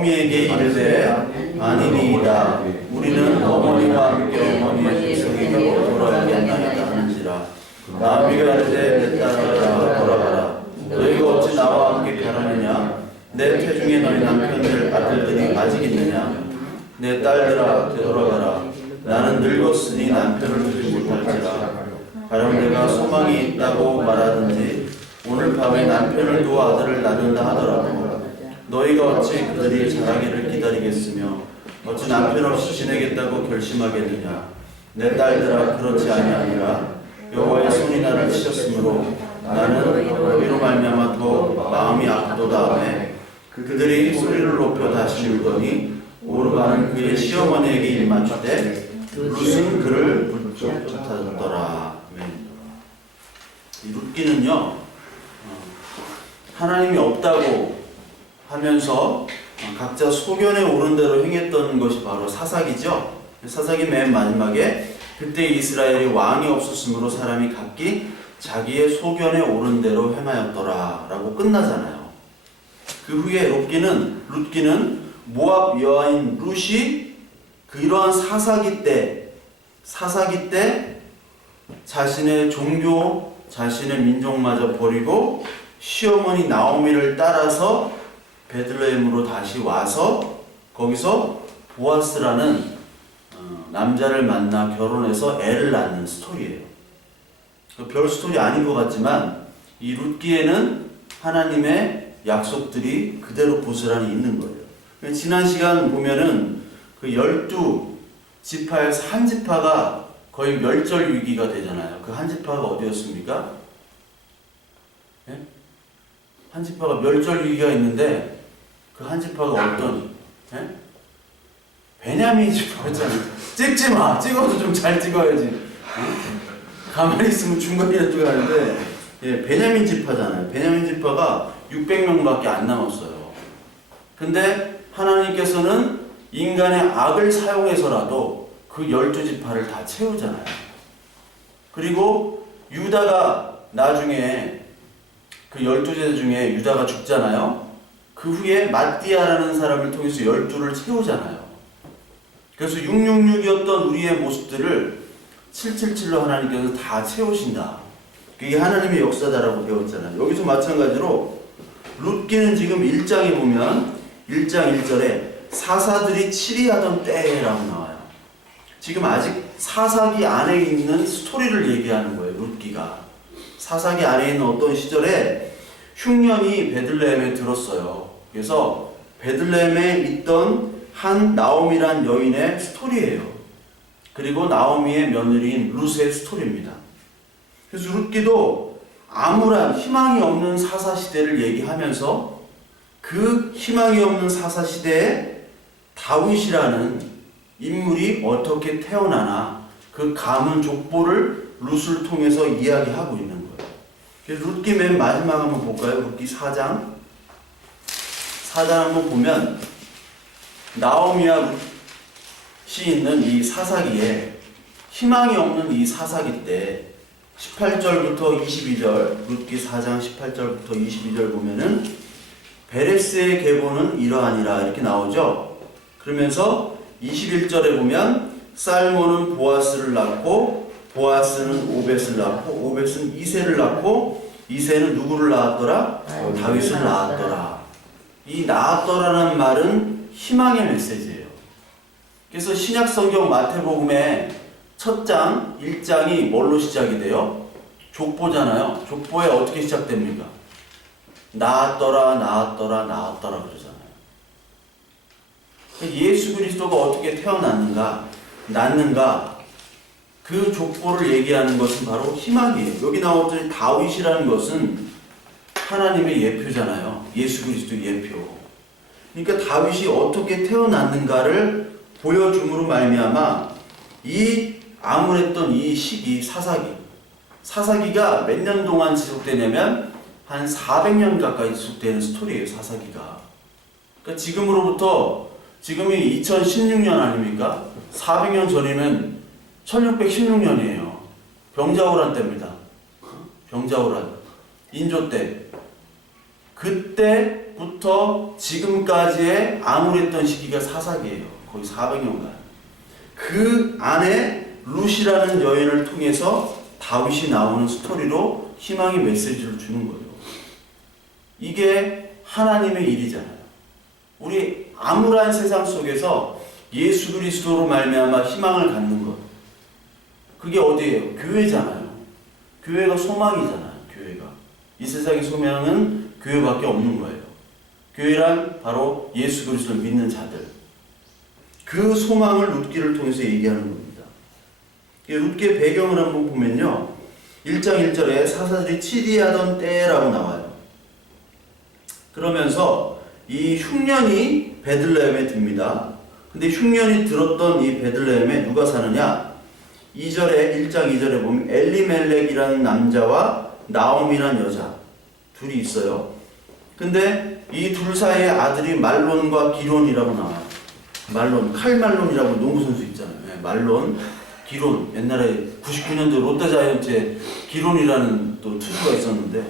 어머니에게 이르되 아니니이다. 우리는 어머니와 함께 어머니의 백성이 되고 돌아가겠나이다 하는지라. 나비가 이르되 내 딸아 돌아가라. 너희가 어찌 나와 함께 가라느냐? 내 태중에 너희 남편들 아들들이 아직 있느냐? 내 딸들아 되돌아가라. 나는 늙었으니 남편을 두지 못할지라. 가령 내가 소망이 있다고 말하든지 오늘 밤에 남편을 두어 아들을 낳는다 하더라도 너희가 어찌 그들이 자라기를 기다리겠으며 어찌 남편 없이 지내겠다고 결심하겠느냐? 내 딸들아 그렇지 아니하니라. 여호와의 손이 나를 치셨으므로 나는 너희로 말미암아 더 마음이 아프도다 하매 그들이 소리를 높여 다시 울더니 오르가는 그의 시어머니에게 일맞추되 룻은 그를 부쩍 쫓아졌더라. 이 룻기는요 하나님이 없다고 하면서 각자 소견에 오른 대로 행했던 것이 바로 사사기죠. 사사기 맨 마지막에 그때 이스라엘이 왕이 없었으므로 사람이 각기 자기의 소견에 오른 대로 행하였더라 라고 끝나잖아요. 그 후에 룻기는 모압 여아인 룻이 그러한 사사기 때 자신의 종교, 자신의 민족마저 버리고 시어머니 나오미를 따라서 베들레헴으로 다시 와서 거기서 보아스라는 남자를 만나 결혼해서 애를 낳는 스토리예요. 별 스토리 아닌 것 같지만 이 룻기에는 하나님의 약속들이 그대로 고스란히 있는 거예요. 지난 시간 보면은 그 12지파에서 한 지파가 거의 멸절 위기가 되잖아요. 그 한 지파가 어디였습니까? 예? 한 지파가 멸절 위기가 있는데 그 한 지파가 어떤 베냐민 지파였잖아요. 찍지 마. 찍어도 좀 잘 찍어야지. 가만히 있으면 중간이라 찍어야하는데 베냐민 지파잖아요. 베냐민 지파가 600명밖에 안 남았어요. 근데 하나님께서는 인간의 악을 사용해서라도 그 12지파를 다 채우잖아요. 그리고 유다가 나중에 그 12제자 중에 유다가 죽잖아요. 그 후에 마띠아라는 사람을 통해서 12를 채우잖아요. 그래서 666이었던 우리의 모습들을 777로 하나님께서 다 채우신다. 그게 하나님의 역사다라고 배웠잖아요. 여기서 마찬가지로 룻기는 지금 1장에 보면 1장 1절에 사사들이 치리하던 때라고 나와요. 지금 아직 사사기 안에 있는 스토리를 얘기하는 거예요. 룻기가 사사기 안에 있는 어떤 시절에 흉년이 베들레헴에 들었어요. 그래서 베들레헴에 있던 한 나오미란 여인의 스토리예요. 그리고 나오미의 며느리인 룻의 스토리입니다. 그래서 룻기도 암울한 희망이 없는 사사시대를 얘기하면서 그 희망이 없는 사사시대에 다윗이라는 인물이 어떻게 태어나나 그 가문 족보를 룻을 통해서 이야기하고 있는 거예요. 그래서 룻기 맨 마지막 한번 볼까요? 룻기 4장 한번 보면 나오미와 룻이 있는 이 사사기에 희망이 없는 이 사사기 때 18절부터 22절 룻기 4장 18절부터 22절 보면은 베레스의 계보는 이러하니라 이렇게 나오죠. 그러면서 21절에 보면 살몬은 보아스를 낳고 보아스는 오벳을 낳고 오벳은 이새를 낳고 이새는 누구를 낳았더라? 다윗을 낳았더라. 이 낳았더라는 말은 희망의 메시지예요. 그래서 신약 성경 마태복음의 첫 장 1장이 뭘로 시작이 돼요? 족보잖아요. 족보에 어떻게 시작됩니까? 낳았더라 그러잖아요. 예수 그리스도가 어떻게 태어났는가, 낳는가, 그 족보를 얘기하는 것은 바로 희망이에요. 여기 나오는 다윗이라는 것은 하나님의 예표잖아요. 예수 그리스도 예표. 그러니까 다윗이 어떻게 태어났는가를 보여줌으로 말미암아 이 암울했던 이 시기 사사기가 몇 년 동안 지속되냐면 한 400년 가까이 지속되는 스토리예요. 사사기가. 그러니까 지금이 2016년 아닙니까? 400년 전이면 1616년이에요. 병자호란 때입니다. 병자호란 인조 때. 그때 그때부터 지금까지의 암울했던 시기가 사사기예요. 거의 400년간. 그 안에 룻이라는 여인을 통해서 다윗이 나오는 스토리로 희망의 메시지를 주는 거예요. 이게 하나님의 일이잖아요. 우리 암울한 세상 속에서 예수 그리스도로 말미암아 희망을 갖는 것. 그게 어디예요? 교회잖아요. 교회가 소망이잖아요. 교회가. 이 세상의 소망은 교회밖에 없는 거예요. 교회란 바로 예수 그리스도를 믿는 자들. 그 소망을 룻기를 통해서 얘기하는 겁니다. 룻기의 배경을 한번 보면요. 1장 1절에 사사들이 치리하던 때라고 나와요. 그러면서 이 흉년이 베들레헴에 듭니다. 근데 흉년이 들었던 이 베들레헴에 누가 사느냐? 1장 2절에 보면 엘리멜렉이라는 남자와 나옴이라는 여자 둘이 있어요. 근데 이 둘 사이의 아들이 말론과 기론이라고 나와요. 말론, 칼말론이라고 농구선수 있잖아요. 네, 말론, 기론. 옛날에 99년도 롯데자이언츠에 기론이라는 또 투수가 있었는데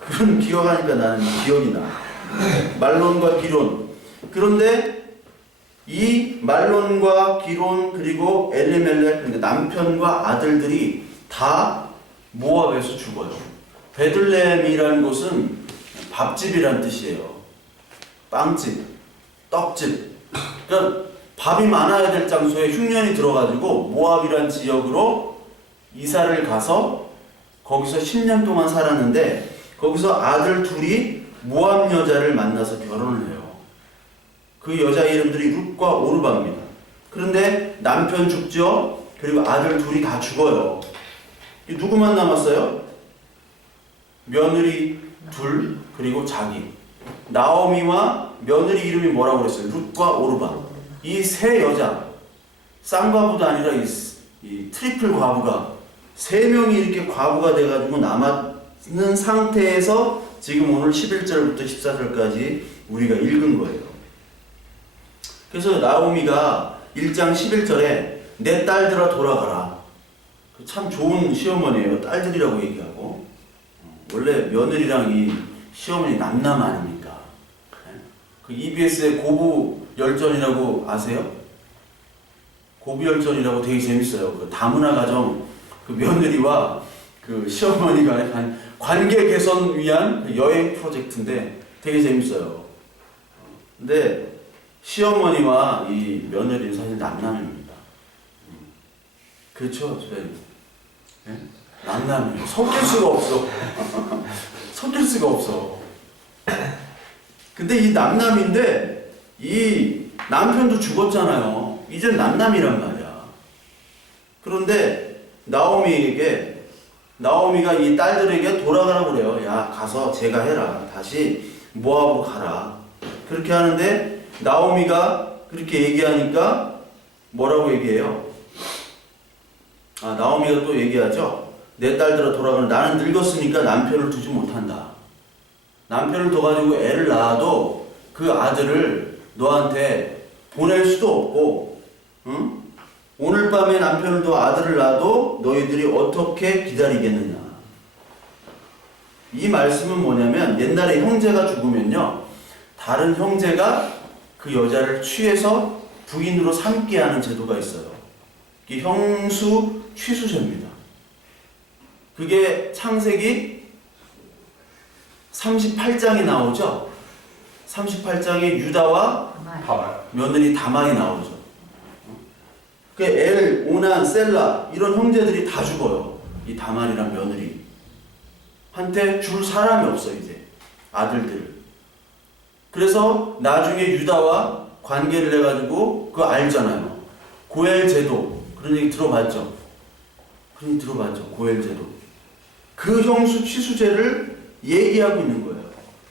그런 기억하니까 나는 기억이 나. 말론과 기론. 그런데 이 말론과 기론 그리고 엘리멜렉 남편과 아들들이 다 모압에서 죽어요. 베들레헴이라는 곳은 밥집이란 뜻이에요. 빵집, 떡집. 그러니까 밥이 많아야 될 장소에 흉년이 들어가지고 모압이란 지역으로 이사를 가서 거기서 10년 동안 살았는데 거기서 아들 둘이 모압 여자를 만나서 결혼을 해요. 그 여자 이름들이 룻과 오르바입니다. 그런데 남편 죽죠. 그리고 아들 둘이 다 죽어요. 누구만 남았어요? 며느리 둘 그리고 자기. 나오미와 며느리 이름이 뭐라고 그랬어요? 룻과 오르바. 이 세 여자, 쌍과부도 아니라 이 트리플 과부가 세 명이 이렇게 과부가 돼가지고 남았는 상태에서 지금 오늘 11절부터 14절까지 우리가 읽은 거예요. 그래서 나오미가 1장 11절에 내 딸들아 돌아가라. 참 좋은 시어머니예요. 딸들이라고 얘기하고. 원래 며느리랑 이 시어머니 남남 아닙니까? 그 EBS의 고부열전이라고 아세요? 고부열전이라고 되게 재밌어요. 그 다문화 가정 그 며느리와 그 시어머니가 약간 관계 개선 위한 그 여행 프로젝트인데 되게 재밌어요. 근데 시어머니와 이 며느리는 사실 남남입니다. 그렇죠? 네? 남남이에요. 섞일 수가 없어. 섞일 수가 없어. 근데 이 남남인데 이 남편도 죽었잖아요. 이젠 남남이란 말이야. 그런데 나오미가 이 딸들에게 돌아가라고 그래요. 야, 가서 제가 해라. 다시 모압으로 가라. 그렇게 하는데 나오미가 그렇게 얘기하니까 뭐라고 얘기해요? 나오미가 또 얘기하죠. 내 딸들아 돌아가는 나는 늙었으니까 남편을 두지 못한다. 남편을 둬가지고 애를 낳아도 그 아들을 너한테 보낼 수도 없고, 응? 오늘 밤에 남편을 둬 아들을 낳아도 너희들이 어떻게 기다리겠느냐. 이 말씀은 뭐냐면 옛날에 형제가 죽으면요 다른 형제가 그 여자를 취해서 부인으로 삼게 하는 제도가 있어요. 이게 형수 취수제입니다. 그게 창세기 38장에 나오죠. 38장에 유다와 며느리 다말이 나오죠. 그 엘, 오난, 셀라 이런 형제들이 다 죽어요. 이 다말이랑 며느리 한테 줄 사람이 없어 이제 아들들. 그래서 나중에 유다와 관계를 해가지고 그거 알잖아요. 고엘 제도 그런 얘기 들어봤죠. 그런 얘기 들어봤죠. 고엘 제도. 그 형수 취수제를 얘기하고 있는 거예요.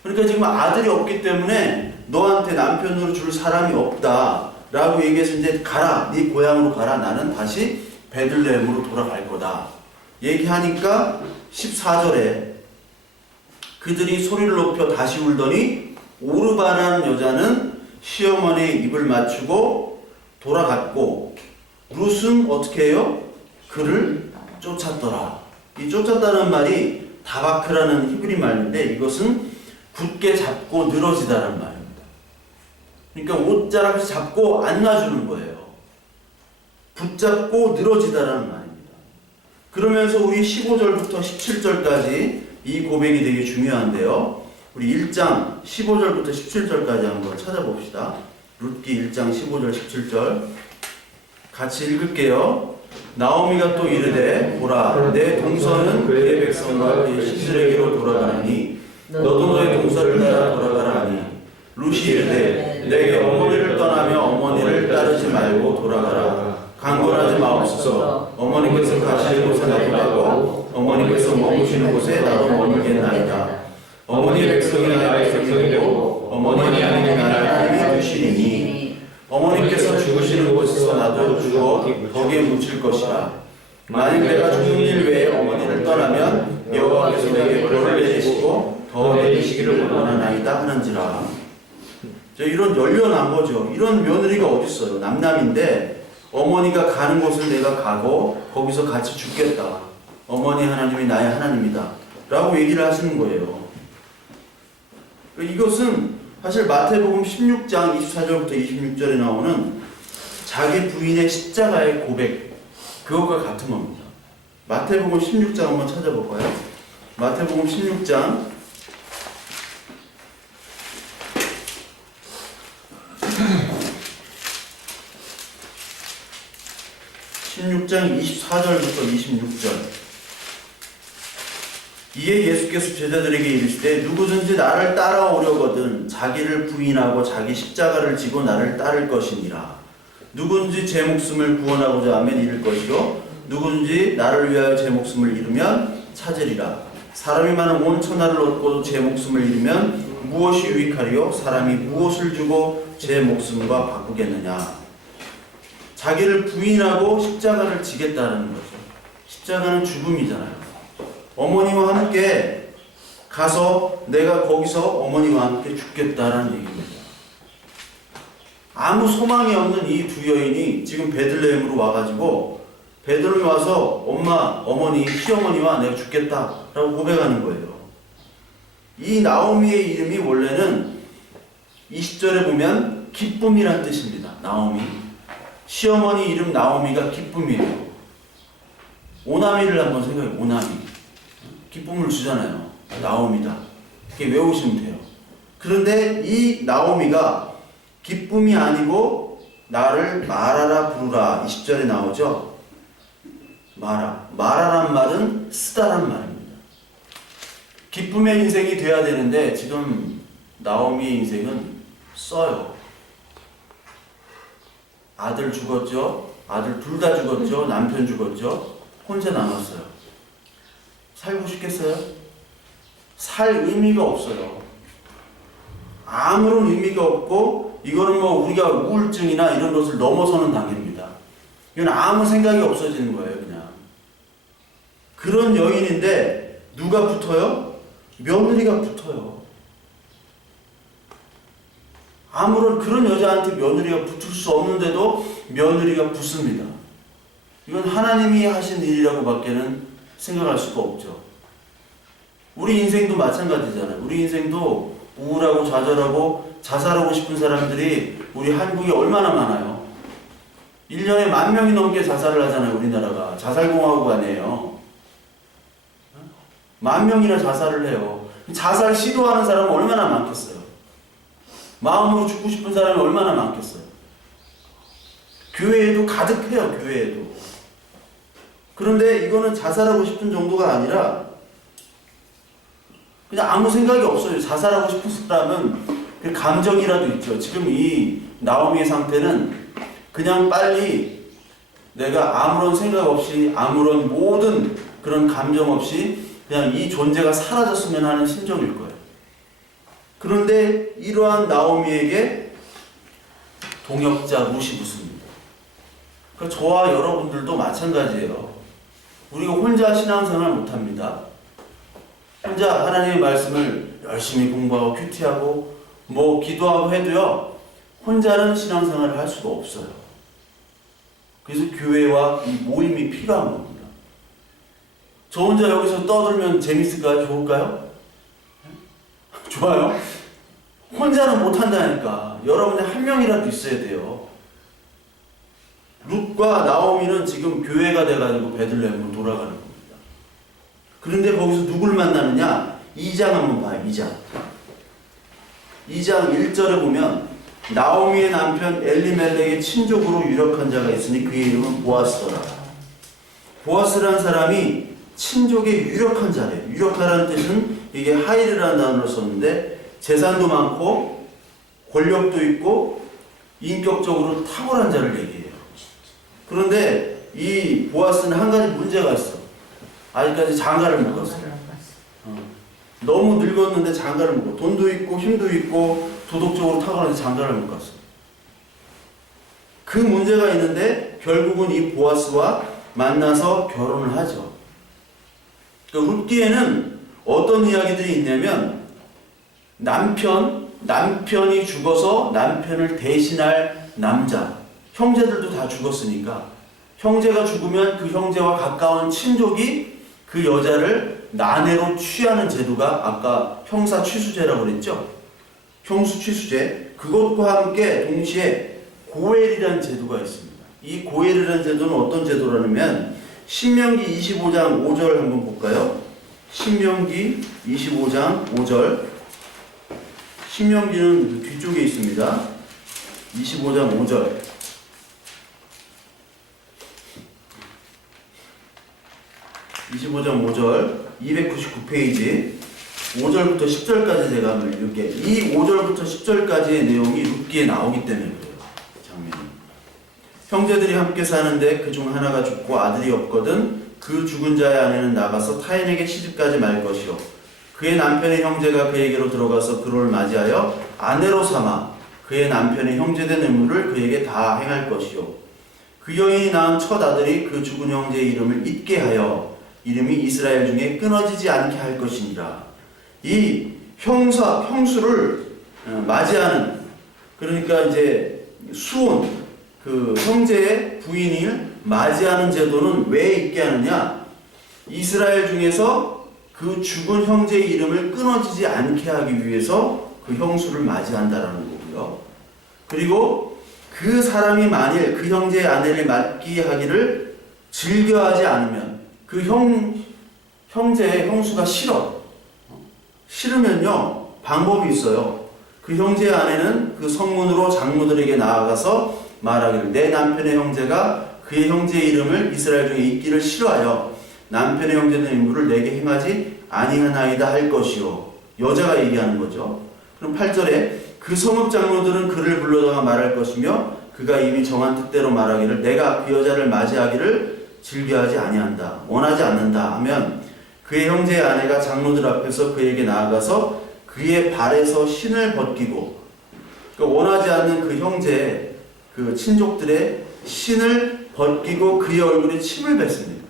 그러니까 지금 아들이 없기 때문에 너한테 남편으로 줄 사람이 없다 라고 얘기해서 이제 가라. 네 고향으로 가라. 나는 다시 베들레헴으로 돌아갈 거다. 얘기하니까 14절에 그들이 소리를 높여 다시 울더니 오르바라는 여자는 시어머니의 입을 맞추고 돌아갔고 룻은 어떻게 해요? 그를 쫓았더라. 이 쫓았다는 말이 다바크라는 히브리 말인데 이것은 굳게 잡고 늘어지다라는 말입니다. 그러니까 옷자락을 잡고 안 놔주는 거예요. 붙잡고 늘어지다라는 말입니다. 그러면서 우리 15절부터 17절까지 이 고백이 되게 중요한데요. 우리 1장 15절부터 17절까지 한번 찾아봅시다. 룻기 1장 15절 17절 같이 읽을게요. 나오미가 또 이르되 보라 내 동서는 그의 백성과 그의 신들에게로 돌아가니 너도 너의 동서를 따라 돌아가라 하니 룻이 이르되 내게 어머니를 떠나며 어머니를 따르지 말고 돌아가라. 강권하지 마옵소서. 어머니께서 가시는 곳에 나도 가고 어머니께서 머무시는 곳에 나도 머물겠나이다. 어머니의 백성이 나의 백성이 되고 어머니 하나님이 나를 하나님이 되시리니 어머니께서 죽으시는 곳에서 나도 죽어 거기에 묻힐 것이라. 만일 내가 죽는 일 외에 어머니를 떠나면 여호와께서 내게 벌을 내리시고 더 내리시기를 원하나이다 하는지라. 이런 열려난 거죠. 이런 며느리가 어디 있어요? 남남인데 어머니가 가는 곳을 내가 가고 거기서 같이 죽겠다. 어머니 하나님이 나의 하나님이다 라고 얘기를 하시는 거예요. 이것은 사실 마태복음 16장 24절부터 26절에 나오는 자기 부인의 십자가의 고백, 그것과 같은 겁니다. 마태복음 16장 한번 찾아볼까요? 마태복음 16장 24절부터 26절. 이에 예수께서 제자들에게 이르시되 누구든지 나를 따라오려거든 자기를 부인하고 자기 십자가를 지고 나를 따를 것이니라. 누구든지 제 목숨을 구원하고자 하면 잃을 것이요 누구든지 나를 위하여 제 목숨을 잃으면 찾으리라. 사람이 많은 온 천하를 얻고도 제 목숨을 잃으면 무엇이 유익하리요? 사람이 무엇을 주고 제 목숨과 바꾸겠느냐. 자기를 부인하고 십자가를 지겠다는 거죠. 십자가는 죽음이잖아요. 어머니와 함께 가서 내가 거기서 어머니와 함께 죽겠다라는 얘기입니다. 아무 소망이 없는 이 두 여인이 지금 베들레헴으로 와가지고 베들레헴 와서 엄마, 어머니, 시어머니와 내가 죽겠다라고 고백하는 거예요. 이 나오미의 이름이 원래는 20절에 보면 기쁨이란 뜻입니다. 나오미. 시어머니 이름 나오미가 기쁨이에요. 오나미를 한번 생각해요. 오나미. 기쁨을 주잖아요. 나오미다. 이렇게 외우시면 돼요. 그런데 이 나오미가 기쁨이 아니고 나를 마라라 부르라 20절에 나오죠. 마라란 말은 쓰다란 말입니다. 기쁨의 인생이 돼야 되는데 지금 나오미의 인생은 써요. 아들 죽었죠. 아들 둘 다 죽었죠. 남편 죽었죠. 혼자 남았어요. 살고 싶겠어요? 살 의미가 없어요. 아무런 의미가 없고 이거는 뭐 우리가 우울증이나 이런 것을 넘어서는 단계입니다. 이건 아무 생각이 없어지는 거예요. 그냥 그런 여인인데 누가 붙어요? 며느리가 붙어요. 아무런 그런 여자한테 며느리가 붙을 수 없는데도 며느리가 붙습니다. 이건 하나님이 하신 일이라고 밖에는 생각할 수가 없죠. 우리 인생도 마찬가지잖아요. 우리 인생도 우울하고 좌절하고 자살하고 싶은 사람들이 우리 한국에 얼마나 많아요. 1년에 10,000명이 넘게 자살을 하잖아요. 우리나라가 자살공화국 아니에요. 10,000명이나 자살을 해요. 자살 시도하는 사람은 얼마나 많겠어요. 마음으로 죽고 싶은 사람이 얼마나 많겠어요. 교회에도 가득해요. 교회에도. 그런데 이거는 자살하고 싶은 정도가 아니라 그냥 아무 생각이 없어요. 자살하고 싶은 사람은 그 감정이라도 있죠. 지금 이 나오미의 상태는 그냥 빨리 내가 아무런 생각 없이 아무런 모든 그런 감정 없이 그냥 이 존재가 사라졌으면 하는 심정일 거예요. 그런데 이러한 나오미에게 동역자 룻이 붙습니다. 그러니까 저와 여러분들도 마찬가지예요. 우리가 혼자 신앙생활 못합니다. 혼자 하나님의 말씀을 열심히 공부하고 큐티하고 뭐 기도하고 해도요. 혼자는 신앙생활을 할 수가 없어요. 그래서 교회와 이 모임이 필요한 겁니다. 저 혼자 여기서 떠들면 재밌을까요? 좋을까요? 좋아요? 혼자는 못한다니까. 여러분들 한 명이라도 있어야 돼요. 룻과 나오미는 지금 교회가 돼가지고 베들레헴으로 돌아가는 겁니다. 그런데 거기서 누굴 만나느냐? 2장 한번 봐요. 2장 1절에 보면 나오미의 남편 엘리멜렉의 친족으로 유력한 자가 있으니 그의 이름은 보아스더라. 보아스라는 사람이 친족의 유력한 자래요. 유력하라는 뜻은 이게 하일이라는 단어를 썼는데 재산도 많고 권력도 있고 인격적으로 탁월한 자를 얘기해요. 그런데 이 보아스는 한 가지 문제가 있어. 아직까지 장가를 못 갔어요. 너무 늙었는데 장가를 못 가. 돈도 있고 힘도 있고 도덕적으로 탁월한데 장가를 못 갔어. 그 문제가 있는데 결국은 이 보아스와 만나서 결혼을 하죠. 그러니까 룻기에는 어떤 이야기들이 있냐면 남편이 죽어서 남편을 대신할 남자, 형제들도 다 죽었으니까 형제가 죽으면 그 형제와 가까운 친족이 그 여자를 나내로 취하는 제도가 아까 형사 취수제라고 그랬죠. 형수 취수제, 그것과 함께 동시에 고엘이라는 제도가 있습니다. 이 고엘이라는 제도는 어떤 제도라면 신명기 25장 5절 한번 볼까요? 신명기 25장 5절. 신명기는 뒤쪽에 있습니다. 25장 5절. (25장 5절) 299페이지 5절부터 10절까지 제가 한번 읽을게요. 이 5절부터 10절까지의 내용이 룻기에 나오기 때문에 그래요. 장면이. 형제들이 함께 사는데 그중 하나가 죽고 아들이 없거든 그 죽은 자의 아내는 나가서 타인에게 시집가지 말 것이요 그의 남편의 형제가 그에게로 들어가서 그를 맞이하여 아내로 삼아 그의 남편의 형제된 의무를 그에게 다 행할 것이요 그 여인이 낳은 첫 아들이 그 죽은 형제의 이름을 잊게 하여 이름이 이스라엘 중에 끊어지지 않게 할 것이니라. 이 형수를 맞이하는, 그러니까 이제 수혼, 그 형제의 부인을 맞이하는 제도는 왜 있게 하느냐? 이스라엘 중에서 그 죽은 형제의 이름을 끊어지지 않게 하기 위해서 그 형수를 맞이한다라는 거고요. 그리고 그 사람이 만일 그 형제의 아내를 맞게 하기를 즐겨하지 않으면 그 형제의 형수가 싫으면요 방법이 있어요. 그 형제의 아내는 그 성문으로 장로들에게 나아가서 말하기를 내 남편의 형제가 그의 형제의 이름을 이스라엘 중에 잊기를 싫어하여 남편의 형제된 인물을 내게 행하지 아니하나이다 할 것이요. 여자가 얘기하는 거죠. 그럼 8절에 그 성읍 장로들은 그를 불러다가 말할 것이며 그가 이미 정한 뜻대로 말하기를 내가 그 여자를 맞이하기를 즐겨하지 아니한다, 원하지 않는다 하면 그의 형제의 아내가 장로들 앞에서 그에게 나아가서 그의 발에서 신을 벗기고, 그러니까 원하지 않는 그 형제, 그 친족들의 신을 벗기고 그의 얼굴에 침을 뱉습니다.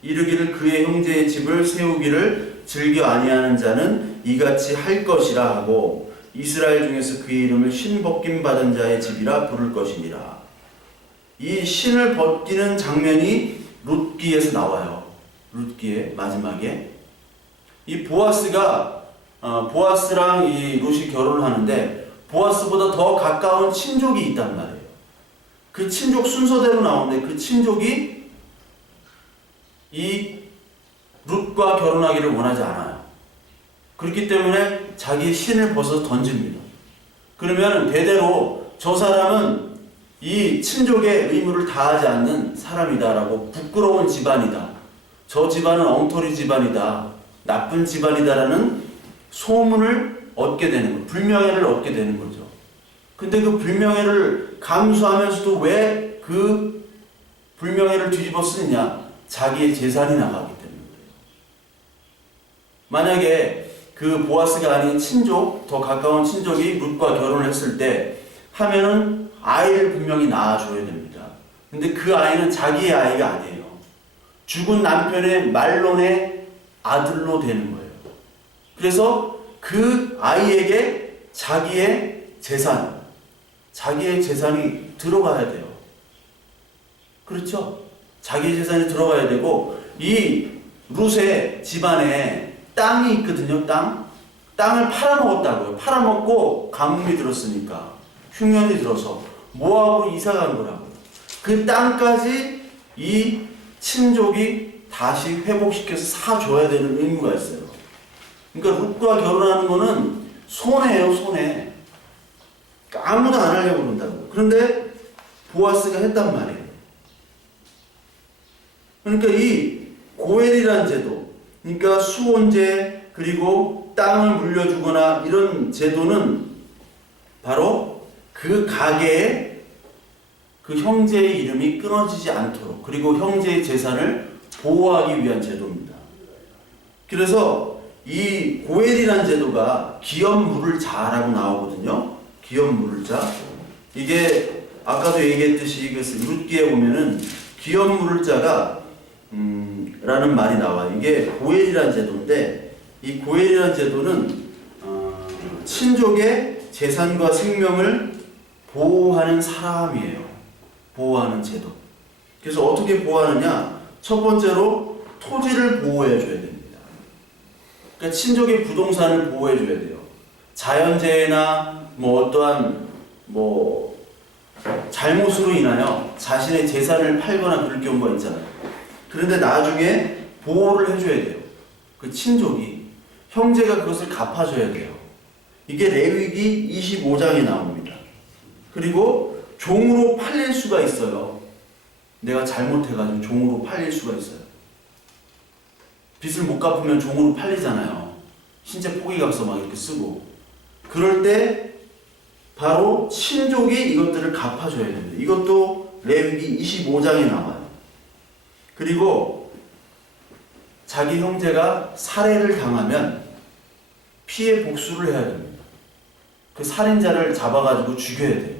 이르기를 그의 형제의 집을 세우기를 즐겨 아니하는 자는 이같이 할 것이라 하고 이스라엘 중에서 그의 이름을 신 벗김 받은 자의 집이라 부를 것이니라. 이 신을 벗기는 장면이 룻기에서 나와요. 룻기의 마지막에 이 보아스랑 이 룻이 결혼을 하는데 보아스보다 더 가까운 친족이 있단 말이에요. 그 친족 순서대로 나오는데 그 친족이 이 룻과 결혼하기를 원하지 않아요. 그렇기 때문에 자기 신을 벗어서 던집니다. 그러면 대대로 저 사람은 이 친족의 의무를 다하지 않는 사람이다라고, 부끄러운 집안이다, 저 집안은 엉터리 집안이다, 나쁜 집안이다라는 소문을 얻게 되는 거예요. 불명예를 얻게 되는 거죠. 근데 그 불명예를 감수하면서도 왜 그 불명예를 뒤집어 쓰느냐? 자기의 재산이 나가기 때문이에요. 만약에 그 보아스가 아닌 친족, 더 가까운 친족이 룻과 결혼을 했을 때 하면은 아이를 분명히 낳아줘야 됩니다. 근데 그 아이는 자기의 아이가 아니에요. 죽은 남편의 말론의 아들로 되는 거예요. 그래서 그 아이에게 자기의 재산이 들어가야 돼요. 그렇죠? 자기의 재산이 들어가야 되고, 이 룻의 집안에 땅이 있거든요. 땅. 땅을 팔아먹었다고요. 팔아먹고 가뭄이 들었으니까, 흉년이 들어서 모압으로 이사 간 거라고요. 그 땅까지 이 친족이 다시 회복시켜서 사줘야 되는 의무가 있어요. 그러니까 룻과 결혼하는 거는 손해예요, 손해. 그러니까 아무도 안 하려고 그런다고. 그런데 보아스가 했단 말이에요. 그러니까 이 고엘이라는 제도, 그러니까 수혼제 그리고 땅을 물려주거나 이런 제도는 바로 그 가게에 그 형제의 이름이 끊어지지 않도록, 그리고 형제의 재산을 보호하기 위한 제도입니다. 그래서 이 고엘이라는 제도가 기업 물을 자라고 나오거든요. 기업 물을 자. 이게 아까도 얘기했듯이 룻기에 보면은 기업 물을 자가 라는 말이 나와요. 이게 고엘이라는 제도인데, 이 고엘이라는 제도는 친족의 재산과 생명을 보호하는 사람이에요. 보호하는 제도. 그래서 어떻게 보호하느냐? 첫 번째로 토지를 보호해 줘야 됩니다. 그러니까 친족의 부동산을 보호해 줘야 돼요. 자연재해나 어떠한 잘못으로 인하여 자신의 재산을 팔거나 그럴 경우가 있잖아요. 그런데 나중에 보호를 해줘야 돼요. 그 친족이. 형제가 그것을 갚아줘야 돼요. 이게 레위기 25장에 나옵니다. 그리고 종으로 팔릴 수가 있어요. 내가 잘못해가지고 종으로 팔릴 수가 있어요. 빚을 못 갚으면 종으로 팔리잖아요. 신체 포기값서 막 이렇게 쓰고. 그럴 때 바로 친족이 이것들을 갚아줘야 됩니다. 이것도 레위기 25장에 나와요. 그리고 자기 형제가 살해를 당하면 피해 복수를 해야 됩니다. 그 살인자를 잡아가지고 죽여야 돼요.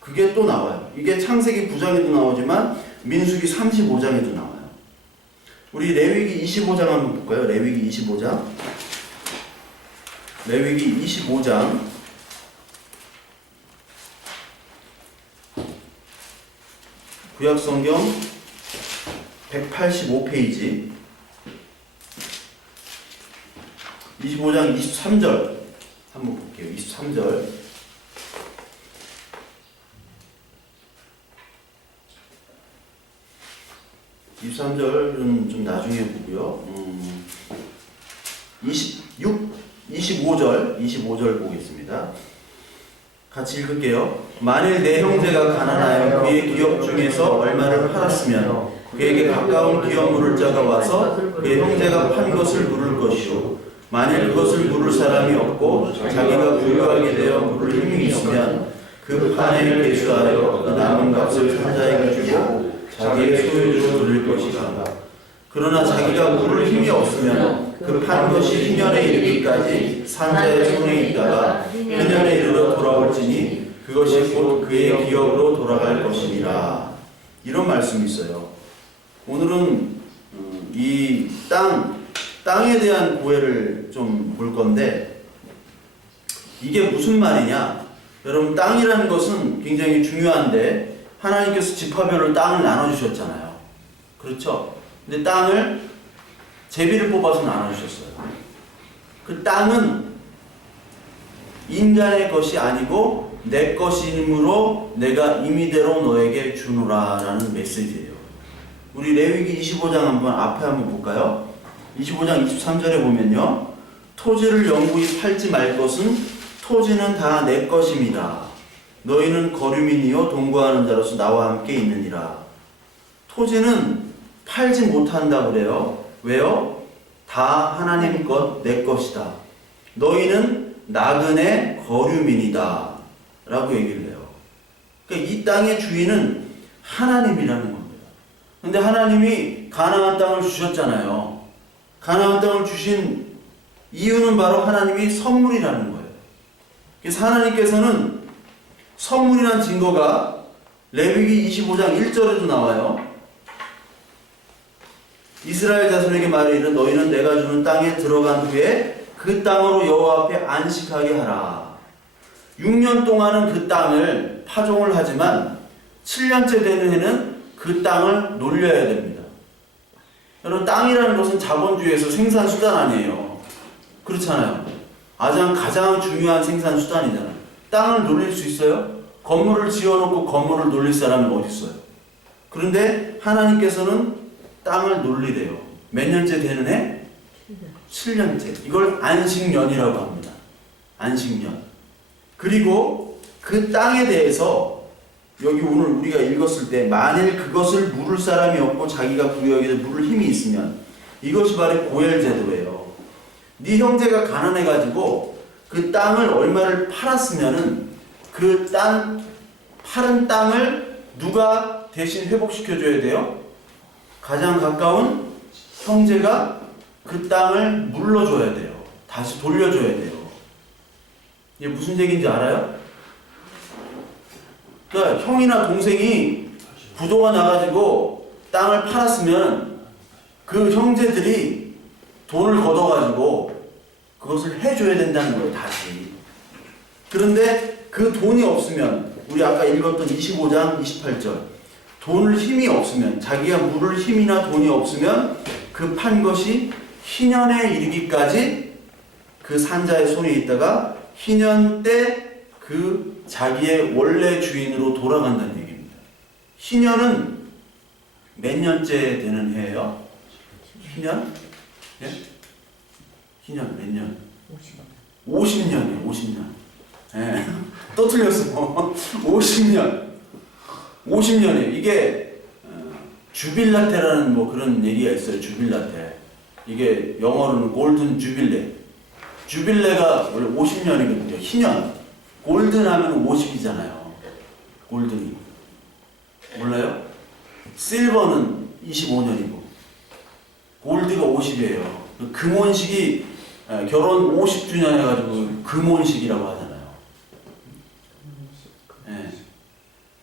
그게 또 나와요. 이게 창세기 9장에도 나오지만 민수기 35장에도 나와요. 우리 레위기 25장 한번 볼까요? 레위기 25장. 레위기 25장. 구약성경 185페이지. 25장 23절 한번 볼게요. 23절. 은 좀 나중에 보고요. 25절 보겠습니다. 같이 읽을게요. 만일 내 형제가 가난하여 그의 기업 중에서 얼마를 팔았으면 그에게 가까운 기업 물을 자가 와서 그의 형제가 판 것을 물을 것이요. 만일 그것을 물을 사람이 없고 자기가 부유하게 되어 물을 힘이 있으면 그 판에 계수하여 그 남은 값을 산자에게 주고 자기의 소유주로 돌릴 것이다. 그러나 자기가 물을 힘이 없으면 그 판 것이 희년에 이르기까지 산자의 손에 있다가 희년에 이르러 돌아올지니 그것이 곧 그의 기업으로 돌아갈 것이니라. 이런 말씀이 있어요. 오늘은 이 땅에 대한 고해를 좀 볼 건데, 이게 무슨 말이냐? 여러분, 땅이라는 것은 굉장히 중요한데 하나님께서 지파별로 땅을 나눠주셨잖아요. 그렇죠? 근데 땅을 제비를 뽑아서 나눠주셨어요. 그 땅은 인간의 것이 아니고 내 것이므로 내가 임의대로 너에게 주노라 라는 메시지예요. 우리 레위기 25장 한번 앞에 한번 볼까요? 25장 23절에 보면요. 토지를 영구히 팔지 말 것은 토지는 다 내 것입니다. 너희는 거류민이요 동거하는 자로서 나와 함께 있느니라. 토지는 팔지 못한다고 그래요. 왜요? 다 하나님 것, 내 것이다. 너희는 나그네 거류민이다 라고 얘기를 해요. 그러니까 이 땅의 주인은 하나님이라는 겁니다. 근데 하나님이 가나안 땅을 주셨잖아요. 가나안 땅을 주신 이유는 바로 하나님이 선물이라는 거예요. 그래서 하나님께서는 선물이라는 증거가 레위기 25장 1절에도 나와요. 이스라엘 자손에게 말하기를 너희는 내가 주는 땅에 들어간 후에 그 땅으로 여호와 앞에 안식하게 하라. 6년 동안은 그 땅을 파종을 하지만 7년째 되는 해는 그 땅을 놀려야 됩니다. 여러분, 땅이라는 것은 자본주의에서 생산수단 아니에요. 그렇잖아요. 가장 중요한 생산 수단이잖아요. 땅을 놀릴 수 있어요? 건물을 지어놓고 건물을 놀릴 사람이 어디 있어요? 그런데 하나님께서는 땅을 놀리래요. 몇 년째 되는 해? 7년째. 이걸 안식년이라고 합니다. 안식년. 그리고 그 땅에 대해서 여기 오늘 우리가 읽었을 때 만일 그것을 물을 사람이 없고 자기가 부여하기에 물을 힘이 있으면 이것이 바로 고엘제도예요. 네 형제가 가난해가지고 그 땅을 얼마를 팔았으면은 그 파른 땅을 누가 대신 회복시켜줘야 돼요? 가장 가까운 형제가 그 땅을 물러줘야 돼요. 다시 돌려줘야 돼요. 이게 무슨 얘기인지 알아요? 그러니까 형이나 동생이 부도가 나가지고 땅을 팔았으면 그 형제들이 돈을 걷어가지고 그것을 해줘야 된다는 거예요. 다시. 그런데 그 돈이 없으면 우리 아까 읽었던 25장 28절 돈을 힘이 없으면 자기가 물을 힘이나 돈이 없으면 그 판 것이 희년에 이르기까지 그 산자의 손에 있다가 희년 때 그 자기의 원래 주인으로 돌아간다는 얘기입니다. 희년은 몇 년째 되는 해예요? 희년? 예? 희년 몇 년? 50년이에요. 50년. 예. 또 틀렸어. 50년. 50년이에요. 이게 주빌라테라는 뭐 그런 얘기가 있어요. 주빌라테. 이게 영어로는 골든 주빌레. 주빌레가 원래 50년이거든요. 희년. 골든 하면 50이잖아요. 골든이. 몰라요? 실버는 25년이고 골드가 50이에요. 금혼식이 결혼 50주년 해가지고 금혼식이라고 하잖아요. 네.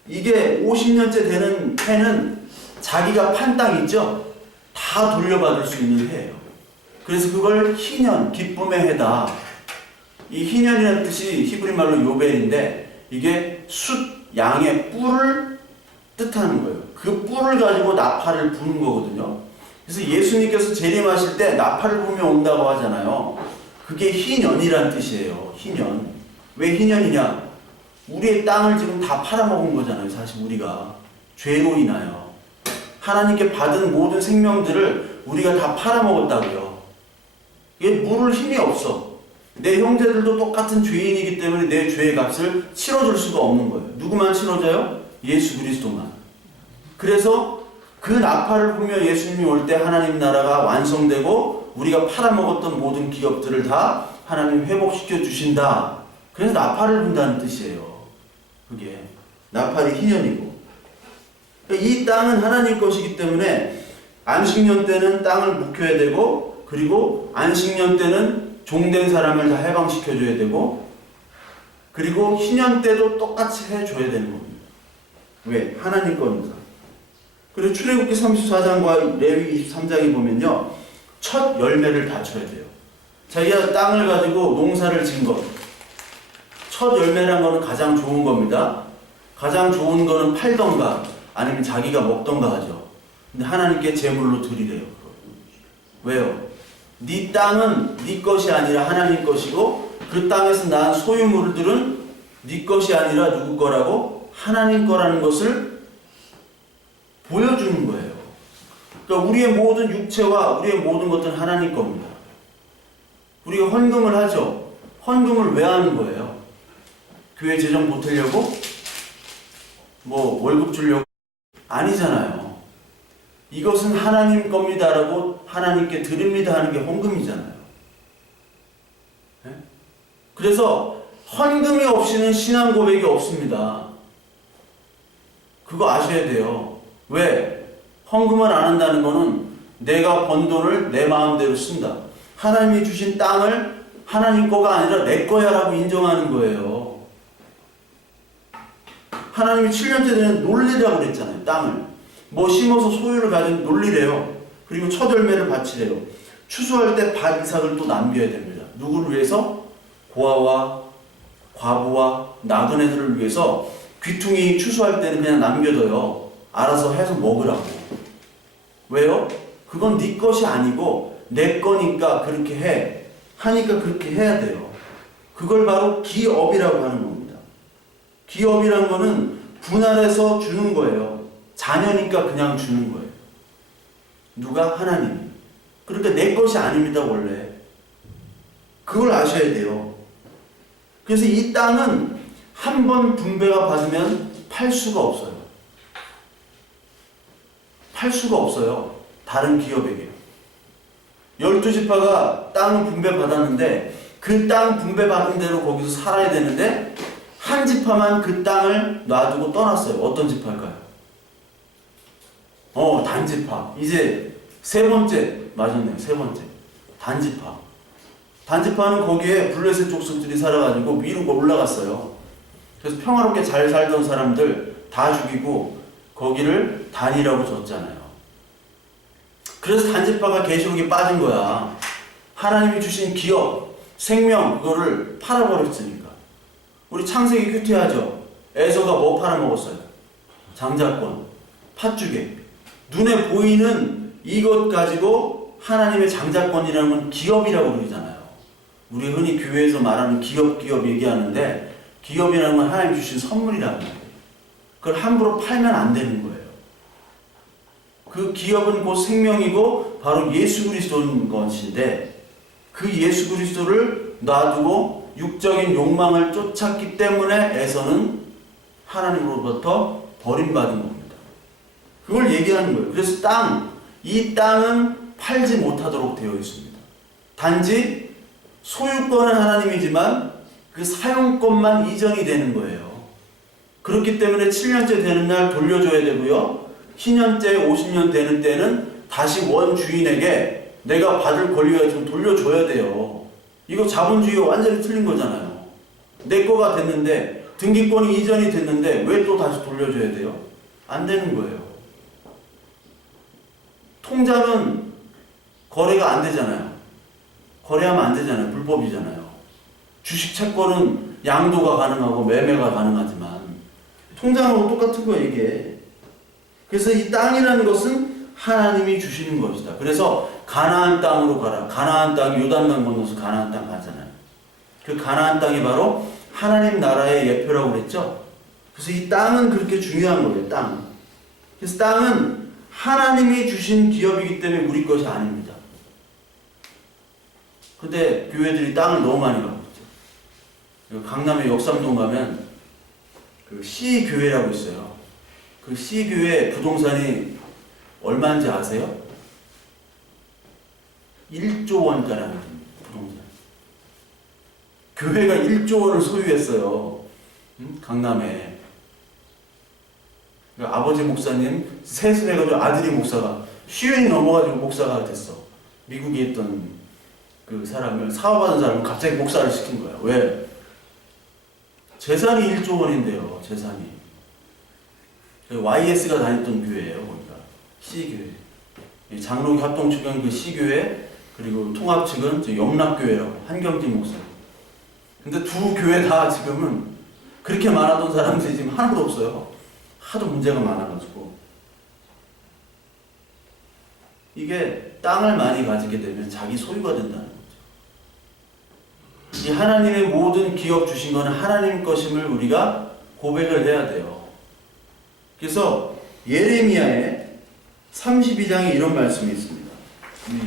이게 50년째 되는 해는 자기가 판 땅 있죠? 다 돌려받을 수 있는 해예요. 그래서 그걸 희년, 기쁨의 해다. 이 희년이라는 뜻이 히브리 말로 요벨인데 이게 숫, 양의 뿔을 뜻하는 거예요. 그 뿔을 가지고 나팔을 부는 거거든요. 그래서 예수님께서 재림하실 때 나팔을 불며 온다고 하잖아요. 그게 희년이란 뜻이에요. 희년. 왜 희년이냐? 우리의 땅을 지금 다 팔아먹은 거잖아요. 사실 우리가. 죄로 인하여. 하나님께 받은 모든 생명들을 우리가 다 팔아먹었다고요. 이게 물을 힘이 없어. 내 형제들도 똑같은 죄인이기 때문에 내 죄의 값을 치러줄 수가 없는 거예요. 누구만 치러져요? 예수 그리스도만. 그래서 그 나팔을 불며 예수님이 올 때 하나님 나라가 완성되고 우리가 팔아먹었던 모든 기업들을 다 하나님 회복시켜 주신다. 그래서 나팔을 분다는 뜻이에요. 그게 나팔이 희년이고. 이 땅은 하나님 것이기 때문에 안식년 때는 땅을 묵혀야 되고 그리고 안식년 때는 종된 사람을 다 해방시켜줘야 되고 그리고 희년 때도 똑같이 해줘야 되는 겁니다. 왜? 하나님 거니까. 그리고 출애굽기 34장과 레위 23장에 보면요. 첫 열매를 다 쳐야 돼요. 자기가 땅을 가지고 농사를 지은 것. 첫 열매란 거는 가장 좋은 겁니다. 가장 좋은 거는 팔던가 아니면 자기가 먹던가 하죠. 근데 하나님께 제물로 드리래요. 왜요? 네 땅은 네 것이 아니라 하나님 것이고 그 땅에서 난 소유물들은 네 것이 아니라 누구 거라고? 하나님 거라는 것을 보여주는 거예요. 그러니까 우리의 모든 육체와 우리의 모든 것들은 하나님 겁니다. 우리가 헌금을 하죠. 헌금을 왜 하는 거예요? 교회 재정 보태려고? 뭐 월급 주려고? 아니잖아요. 이것은 하나님 겁니다라고 하나님께 드립니다 하는 게 헌금이잖아요. 네? 그래서 헌금이 없이는 신앙 고백이 없습니다. 그거 아셔야 돼요. 왜? 헌금을 안 한다는 거는 내가 번 돈을 내 마음대로 쓴다. 하나님이 주신 땅을 하나님 거가 아니라 내 거야 라고 인정하는 거예요. 하나님이 7년째 되는 논리라고 그랬잖아요. 땅을. 뭐 심어서 소유를 가진 논리래요. 그리고 첫 열매를 바치래요. 추수할 때 밭 이삭을 또 남겨야 됩니다. 누구를 위해서? 고아와 과부와 나그네들을 위해서 귀퉁이 추수할 때는 그냥 남겨둬요. 알아서 해서 먹으라고. 왜요? 그건 네 것이 아니고 내 거니까 그렇게 해. 하니까 그렇게 해야 돼요. 그걸 바로 기업이라고 하는 겁니다. 기업이란 거는 분할해서 주는 거예요. 자녀니까 그냥 주는 거예요. 누가? 하나님이. 그러니까 내 것이 아닙니다, 원래. 그걸 아셔야 돼요. 그래서 이 땅은 한 번 분배가 받으면 팔 수가 없어요. 팔 수가 없어요. 다른 기업에게. 12지파가 땅을 분배받았는데 그 땅 분배받은 대로 거기서 살아야 되는데 한 지파만 그 땅을 놔두고 떠났어요. 어떤 지파일까요? 단지파. 이제 세 번째. 맞았네요. 세 번째. 단지파. 단지파는 거기에 블레셋 족속들이 살아가지고 위로 올라갔어요. 그래서 평화롭게 잘 살던 사람들 다 죽이고 거기를 단이라고 줬잖아요. 그래서 단지파가 계시록에 빠진 거야. 하나님이 주신 기업, 생명 그거를 팔아버렸으니까. 우리 창세기 큐티하죠. 에서가 뭐 팔아먹었어요? 장자권, 팥죽에. 눈에 보이는 이것 가지고 하나님의 장자권이라는 건 기업이라고 그러잖아요. 우리 흔히 교회에서 말하는 기업 얘기하는데 기업이라는 건 하나님 주신 선물이라는 거예요. 그걸 함부로 팔면 안 되는 거예요. 그 기업은 곧 생명이고 바로 예수 그리스도인 것인데 그 예수 그리스도를 놔두고 육적인 욕망을 쫓았기 때문에 에서는 하나님으로부터 버림받은 겁니다. 그걸 얘기하는 거예요. 그래서 이 땅은 팔지 못하도록 되어 있습니다. 단지 소유권은 하나님이지만 그 사용권만 이전이 되는 거예요. 그렇기 때문에 7년째 되는 날 돌려줘야 되고요. 희년째 50년 되는 때는 다시 원 주인에게 내가 받을 권리가 있으면 돌려줘야 돼요. 이거 자본주의가 완전히 틀린 거잖아요. 내 거가 됐는데 등기권이 이전이 됐는데 왜 또 다시 돌려줘야 돼요? 안 되는 거예요. 통장은 거래가 안 되잖아요. 거래하면 안 되잖아요. 불법이잖아요. 주식 채권은 양도가 가능하고 매매가 가능하지만 통장하고 똑같은 거예요, 이게. 그래서 이 땅이라는 것은 하나님이 주시는 것이다. 그래서 가나안 땅으로 가라. 가나안 땅이 요단강 건너서 가나안 땅 가잖아요. 그 가나안 땅이 바로 하나님 나라의 예표라고 그랬죠. 그래서 이 땅은 그렇게 중요한 거예요, 땅. 그래서 땅은 하나님이 주신 기업이기 때문에 우리 것이 아닙니다. 근데 교회들이 땅을 너무 많이 갖고 있죠. 강남의 역삼동 가면 그 C교회라고 있어요. 그 C교회 부동산이 얼마인지 아세요? 1조 원가량 부동산. 교회가 1조 원을 소유했어요. 강남에. 아버지 목사님 세습해가지고 아들이 목사가 시윤이 넘어가지고 목사가 됐어. 미국에 있던 그 사람을 사업하는 사람을 갑자기 목사를 시킨 거야. 왜? 재산이 1조 원인데요. 재산이. YS가 다녔던 교회예요. 거기가 C교회. 장로교 합동 측은 그 C교회, 그리고 통합 측은 영락교회라고 한경진 목사. 근데 두 교회 다 지금은 그렇게 많았던 사람들이 지금 하나도 없어요. 하도 문제가 많아가지고. 이게 땅을 많이 가지게 되면 자기 소유가 된다는 거죠. 이 하나님의 모든 기업 주신 거는 하나님 것임을 우리가 고백을 해야 돼요. 그래서 예레미야의 32장에 이런 말씀이 있습니다.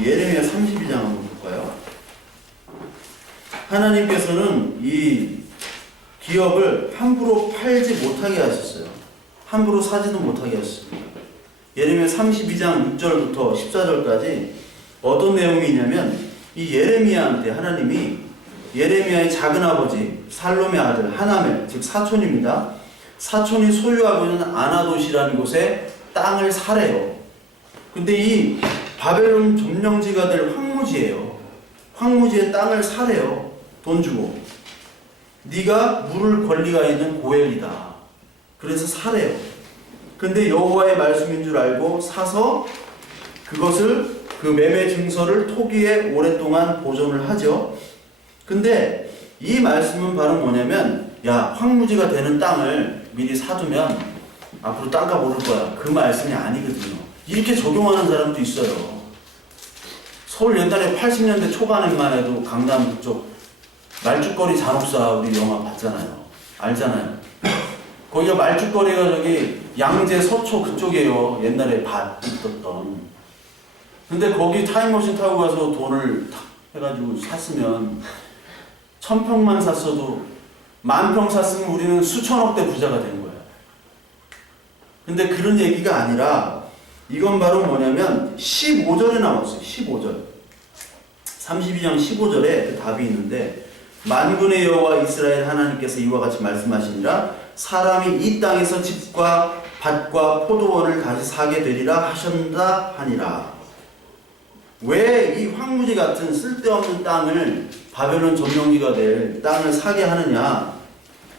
예레미야 32장 한번 볼까요? 하나님께서는 이 기업을 함부로 팔지 못하게 하셨어요. 함부로 사지도 못하게 하셨습니다. 예레미야 32장 6절부터 14절까지 어떤 내용이 있냐면 이 예레미야한테 하나님이 예레미야의 작은 아버지 살롬의 아들 하나멜, 즉 사촌입니다. 사촌이 소유하고 있는 아나돗이라는 곳에 땅을 사래요. 근데 이 바벨론 점령지가 될 황무지예요. 황무지에 땅을 사래요. 돈 주고. 네가 물을 권리가 있는 고엘이다. 그래서 사래요. 근데 여호와의 말씀인 줄 알고 사서 그것을 그 매매 증서를 토기에 오랫동안 보존을 하죠. 근데 이 말씀은 바로 뭐냐면 야, 황무지가 되는 땅을 미리 사두면 앞으로 땅값 오를 거야. 그 말씀이 아니거든요. 이렇게 적용하는 사람도 있어요. 서울 옛날에 80년대 초반에만 해도 강남 그쪽 말죽거리 잔혹사 우리 영화 봤잖아요. 알잖아요. 거기가 말죽거리가 저기 양재 서초 그쪽이에요. 옛날에 밭 있었던. 근데 거기 타임머신 타고 가서 돈을 탁 해가지고 샀으면 1000평만 샀어도 10,000평 샀으면 우리는 수천억대 부자가 된 거야. 근데 그런 얘기가 아니라 이건 바로 뭐냐면 15절에 나왔어요. 15절. 32장 15절에 답이 있는데 만군의 여호와 이스라엘 하나님께서 이와 같이 말씀하시니라 사람이 이 땅에서 집과 밭과 포도원을 다시 사게 되리라 하셨다 하니라. 왜 이 황무지 같은 쓸데없는 땅을 바벨론 점령지가 될 땅을 사게 하느냐?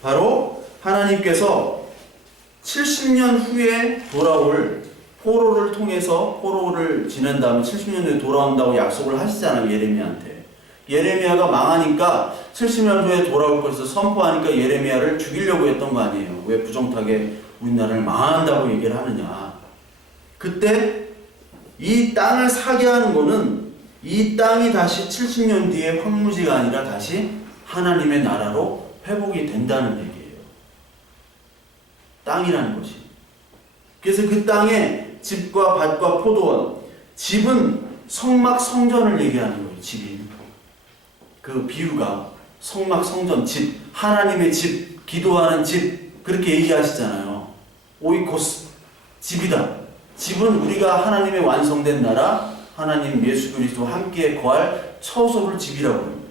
바로 하나님께서 70년 후에 돌아올 포로를 통해서 포로를 지낸 다음에 70년 후에 돌아온다고 약속을 하시잖아요. 예레미야한테. 예레미야가 망하니까 70년 후에 돌아올 것을 선포하니까 예레미야를 죽이려고 했던 거 아니에요. 왜 부정타게 우리나라를 망한다고 얘기를 하느냐. 그때 이 땅을 사게 하는 거는 이 땅이 다시 70년 뒤에 황무지가 아니라 다시 하나님의 나라로 회복이 된다는 얘기예요. 땅이라는 것이. 그래서 그 땅에 집과 밭과 포도원, 집은 성막 성전을 얘기하는 거예요. 집이. 그 비유가 성막 성전, 집, 하나님의 집, 기도하는 집 그렇게 얘기하시잖아요. 오이코스, 집이다. 집은 우리가 하나님의 완성된 나라, 하나님 예수 그리스도와 함께 거할 처소를 집이라고 합니다.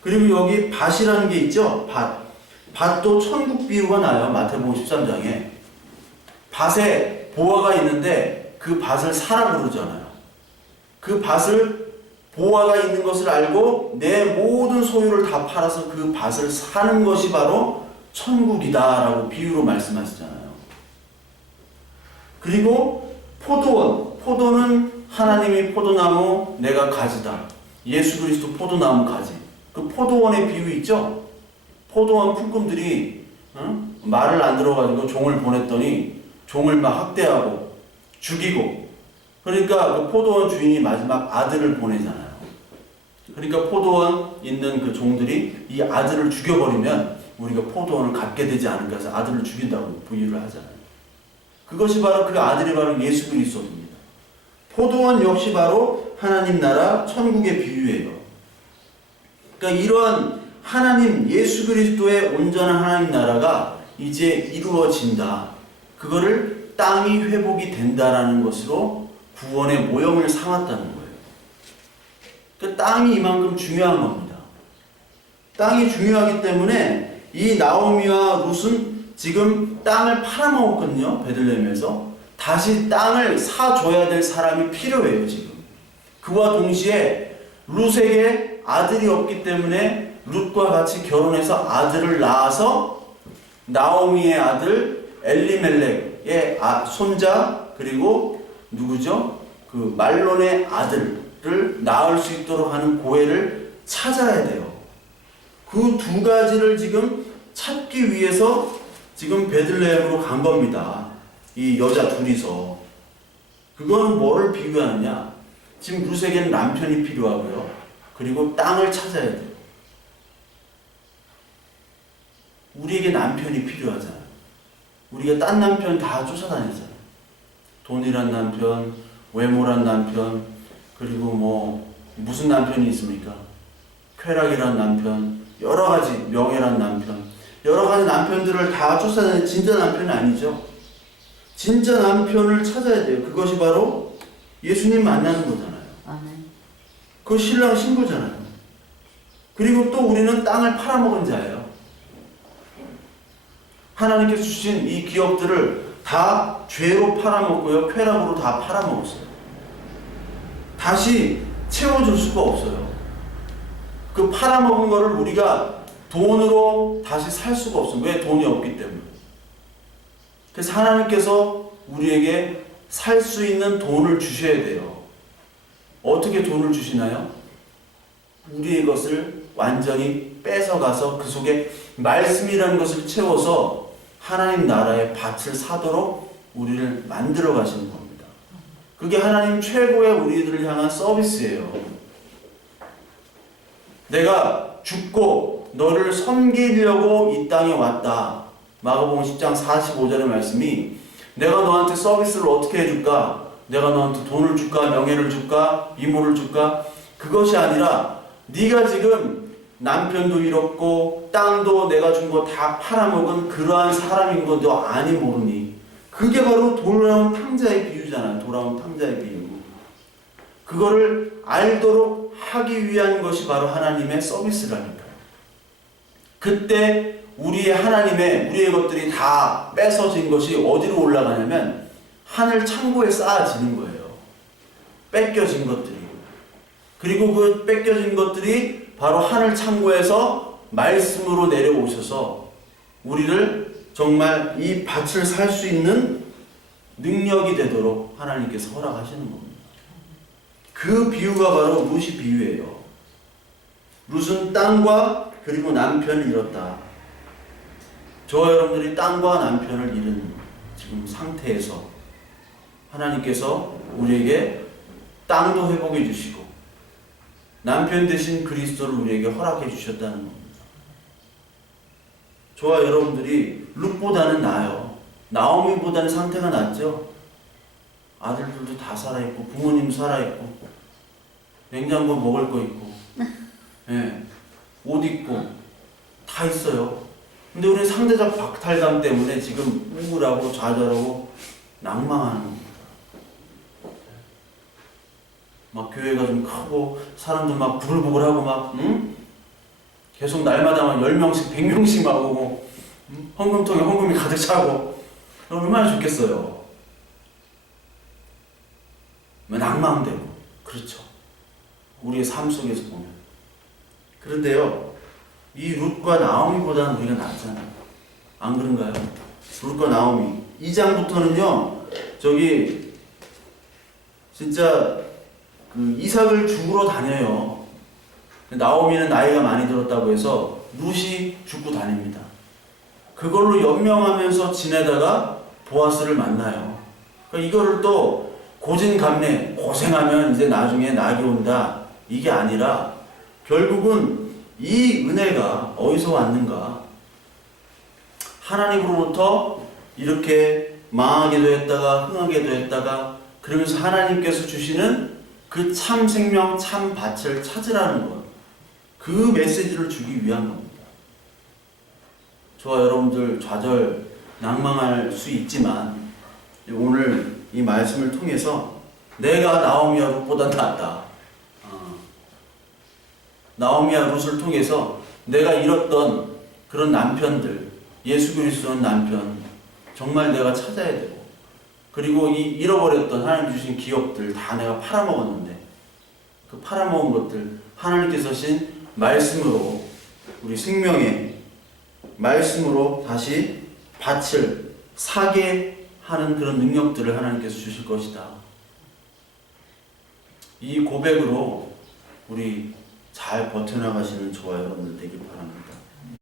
그리고 여기 밭이라는 게 있죠. 밭. 밭도 천국 비유가 나요. 마태복음 13장에. 밭에 보화가 있는데 그 밭을 사라 그러잖아요. 그 밭을 보화가 있는 것을 알고 내 모든 소유를 다 팔아서 그 밭을 사는 것이 바로 천국이다라고 비유로 말씀하시잖아요. 그리고 포도원. 포도는 하나님이 포도나무, 내가 가지다. 예수 그리스도 포도나무 가지. 그 포도원의 비유 있죠? 포도원 품꾼들이 말을 안 들어가지고 종을 보냈더니 종을 막 학대하고 죽이고, 그러니까 그 포도원 주인이 마지막 아들을 보내잖아요. 그러니까 포도원 있는 그 종들이 이 아들을 죽여버리면 우리가 포도원을 갖게 되지 않을까 해서 아들을 죽인다고 부유를 하잖아요. 그것이 바로 그 아들이 바로 예수 그리스도입니다. 포도원 역시 바로 하나님 나라 천국의 비유예요. 그러니까 이러한 하나님 예수 그리스도의 온전한 하나님 나라가 이제 이루어진다. 그거를 땅이 회복이 된다라는 것으로 구원의 모형을 삼았다는 거예요. 그러니까 땅이 이만큼 중요한 겁니다. 땅이 중요하기 때문에 이 나오미와 룻은 지금 땅을 팔아먹었거든요. 베들레헴에서. 다시 땅을 사줘야 될 사람이 필요해요. 지금. 그와 동시에 룻에게 아들이 없기 때문에 룻과 같이 결혼해서 아들을 낳아서 나오미의 아들 엘리멜렉의 손자, 그리고 누구죠? 그 말론의 아들을 낳을 수 있도록 하는 고해를 찾아야 돼요. 그 두 가지를 지금 찾기 위해서 지금 베들레헴으로 간 겁니다. 이 여자 둘이서. 그거는 뭐를 비유하느냐? 지금 룻에게는 남편이 필요하고요. 그리고 땅을 찾아야 돼요. 우리에게 남편이 필요하잖아요. 우리가 딴 남편 다 쫓아다니잖아요. 돈이란 남편, 외모란 남편, 그리고 뭐 무슨 남편이 있습니까? 쾌락이란 남편, 여러 가지, 명예란 남편, 여러 가지 남편들을 다 쫓아다니는 진짜 남편은 아니죠. 진짜 남편을 찾아야 돼요. 그것이 바로 예수님 만나는 거잖아요. 그 신랑 신부잖아요. 그리고 또 우리는 땅을 팔아먹은 자예요. 하나님께서 주신 이 기업들을 다 죄로 팔아먹고요. 쾌락으로 다 팔아먹었어요. 다시 채워줄 수가 없어요. 그 팔아먹은 거를 우리가 돈으로 다시 살 수가 없어요. 왜? 돈이 없기 때문에. 그래서 하나님께서 우리에게 살 수 있는 돈을 주셔야 돼요. 어떻게 돈을 주시나요? 우리의 것을 완전히 뺏어가서 그 속에 말씀이라는 것을 채워서 하나님 나라의 밭을 사도록 우리를 만들어 가시는 겁니다. 그게 하나님 최고의 우리들을 향한 서비스예요. 내가 죽고 너를 섬기려고 이 땅에 왔다. 마가복음 10장 45절의 말씀이 내가 너한테 서비스를 어떻게 해줄까? 내가 너한테 돈을 줄까? 명예를 줄까? 미모를 줄까? 그것이 아니라 네가 지금 남편도 잃었고 땅도 내가 준 거 다 팔아먹은 그러한 사람인 거 너 아니 모르니? 그게 바로 돌아온 탕자의 비유잖아요. 돌아온 탕자의 비유. 그거를 알도록 하기 위한 것이 바로 하나님의 서비스라니까요. 그때 우리의 것들이 다 뺏어진 것이 어디로 올라가냐면 하늘 창고에 쌓아지는 거예요. 뺏겨진 것들이. 그리고 그 뺏겨진 것들이 바로 하늘 창고에서 말씀으로 내려오셔서 우리를 정말 이 밭을 살 수 있는 능력이 되도록 하나님께서 허락하시는 겁니다. 그 비유가 바로 룻이 비유예요. 룻은 땅과 그리고 남편을 잃었다. 저와 여러분들이 땅과 남편을 잃은 지금 상태에서 하나님께서 우리에게 땅도 회복해 주시고 남편 대신 그리스도를 우리에게 허락해 주셨다는 겁니다. 저와 여러분들이 룻보다는 나아요. 나오미보다는 상태가 낫죠. 아들들도 다 살아있고 부모님 살아있고 냉장고 먹을 거 있고 예, 옷 입고 다 있어요. 근데 우리는 상대적 박탈감 때문에 지금 우울하고 좌절하고 낭망하는 겁니다. 막 교회가 좀 크고 사람들 막 부글부글하고 막 계속 날마다 막 10명씩 100명씩 막 오고 헌금통에 헌금이 가득 차고 얼마나 좋겠어요. 낭망되고 그렇죠. 우리의 삶 속에서 보면. 그런데요, 이 룻과 나오미보다는 우리가 낫잖아요. 안 그런가요? 룻과 나오미 2장부터는요 저기 진짜 그 이삭을 죽으러 다녀요. 나오미는 나이가 많이 들었다고 해서 룻이 죽고 다닙니다. 그걸로 연명하면서 지내다가 보아스를 만나요. 그러니까 이거를 또 고진감래, 고생하면 이제 나중에 낙이 온다, 이게 아니라 결국은 이 은혜가 어디서 왔는가? 하나님으로부터 이렇게 망하게도 했다가 흥하게도 했다가 그러면서 하나님께서 주시는 그 참 생명, 참 밭을 찾으라는 것, 그 메시지를 주기 위한 겁니다. 저와 여러분들 좌절, 낭망할 수 있지만 오늘 이 말씀을 통해서 내가 나오미와 룻보다 낫다. 나오미와 룻을 통해서 내가 잃었던 그런 남편들, 예수 그리스도는 남편 정말 내가 찾아야 되고, 그리고 이 잃어버렸던 하나님 주신 기업들 다 내가 팔아먹었는데 그 팔아먹은 것들 하나님께서 하신 말씀으로 우리 생명의 말씀으로 다시 밭을 사게 하는 그런 능력들을 하나님께서 주실 것이다. 이 고백으로 우리 잘 버텨나가시는 저와 여러분들 되길 바랍니다.